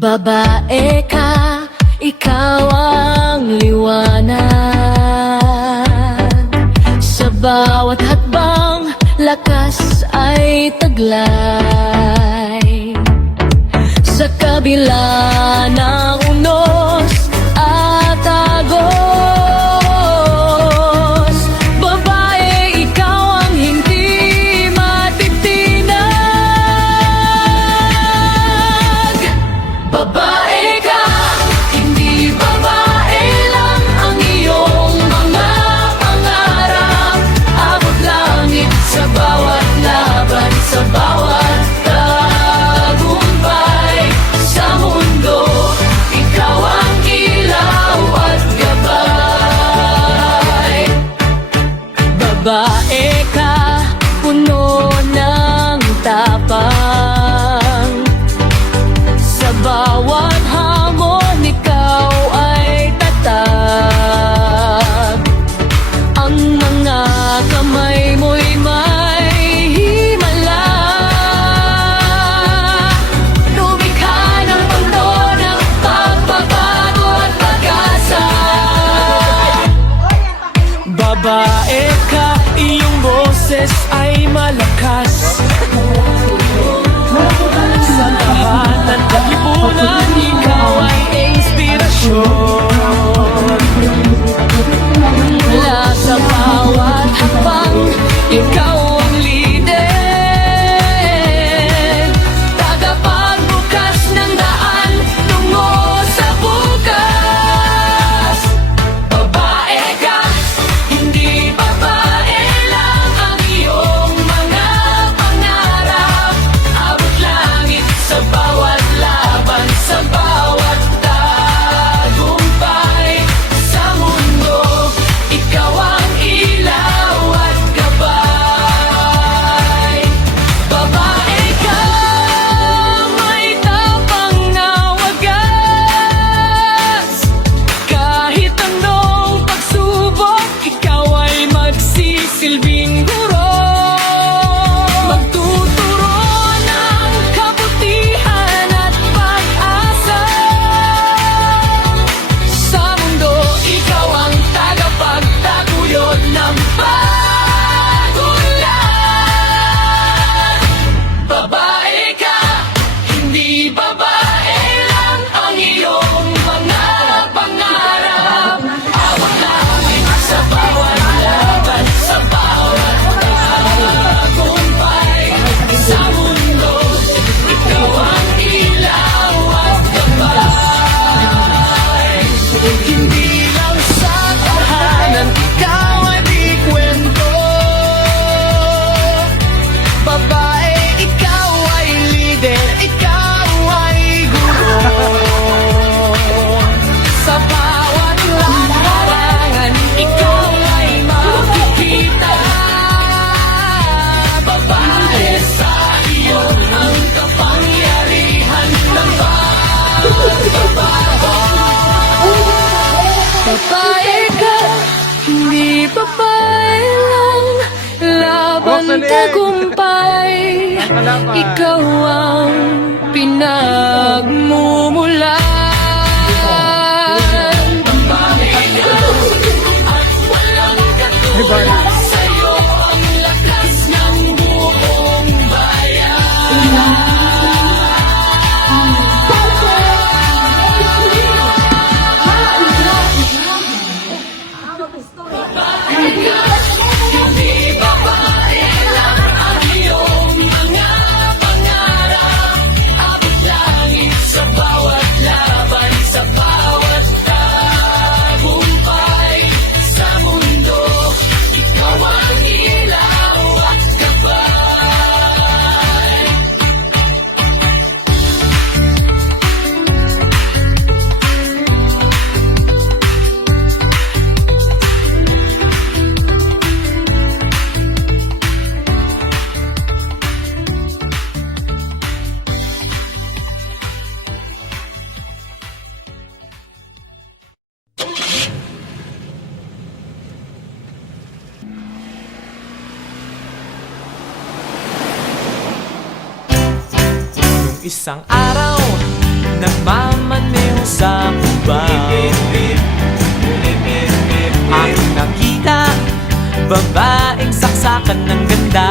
Babae ka, ikaw ang liwanag. Sa bawat hakbang, lakas ay taglay. Sa kabila ng unos at agos, babae, ikaw ang hindi matitinag. Babae ka, hindi babae lang ang iyong mga pangarap. Abot langit sa bawat laban, sa bawat tagumpay. Sa mundo, ikaw ang ilaw at gabay. Babae ka, puno ng tapang. Sa bawat hamon, ikaw ay tatag. Ang mga kamay mo'y may himala. Lumikha ng mundo ng pagbabago at pag-asa. Babae ka, iyong boses ay malakas. Sa lahat ng lipunan, ikaw ay inspirasyon. Mula sa bawat hakbang, ikaw ang lider. Tagapagbukas ng daan tungo sa bukas. Babae ka, hindi babae lang ang iyong mga pangarap. Abot langit sa bawat laban, sa bawat tagumpay. Sa mundo, ikaw ang ilaw at gabay. Babae ka, may tapang na wagas. Kahit anong pagsubok, ikaw ay magsisilbing guro. Magtuturo ng kabutihan at pag-asa. Sa mundo, ikaw ang tagapagtaguyod ng pag-unlad. Babae ka, hindi babae lang ang iyong mga pangarap. Awang langit sa bawat laban, sa bawat tagumpay. Sa mundo, ikaw ang ilaw at gabay. Hindi lang sa tahanan, ikaw ay di kwento. Babae, ikaw ay lider, ikaw ay guro. Sa bawat larangan, ikaw ay makikita. Babae, sa iyo ang kapangyarihan ng pagbabago. Babae ka, hindi babae lang, laban tagumpay. Ikaw ang pinagmumulan. Babae ka, at walang katulad sa'yo ang lakas ng buong bayan. Hindi babae lang ang iyong mga pangarap. Abot langit sa bawat laban, sa bawat tagumpay. Sa mundo, ikaw ang ilaw at gabay. Isang araw, nagmamaneho sa kubang. Aking nakita, babaeng saksakan ng ganda.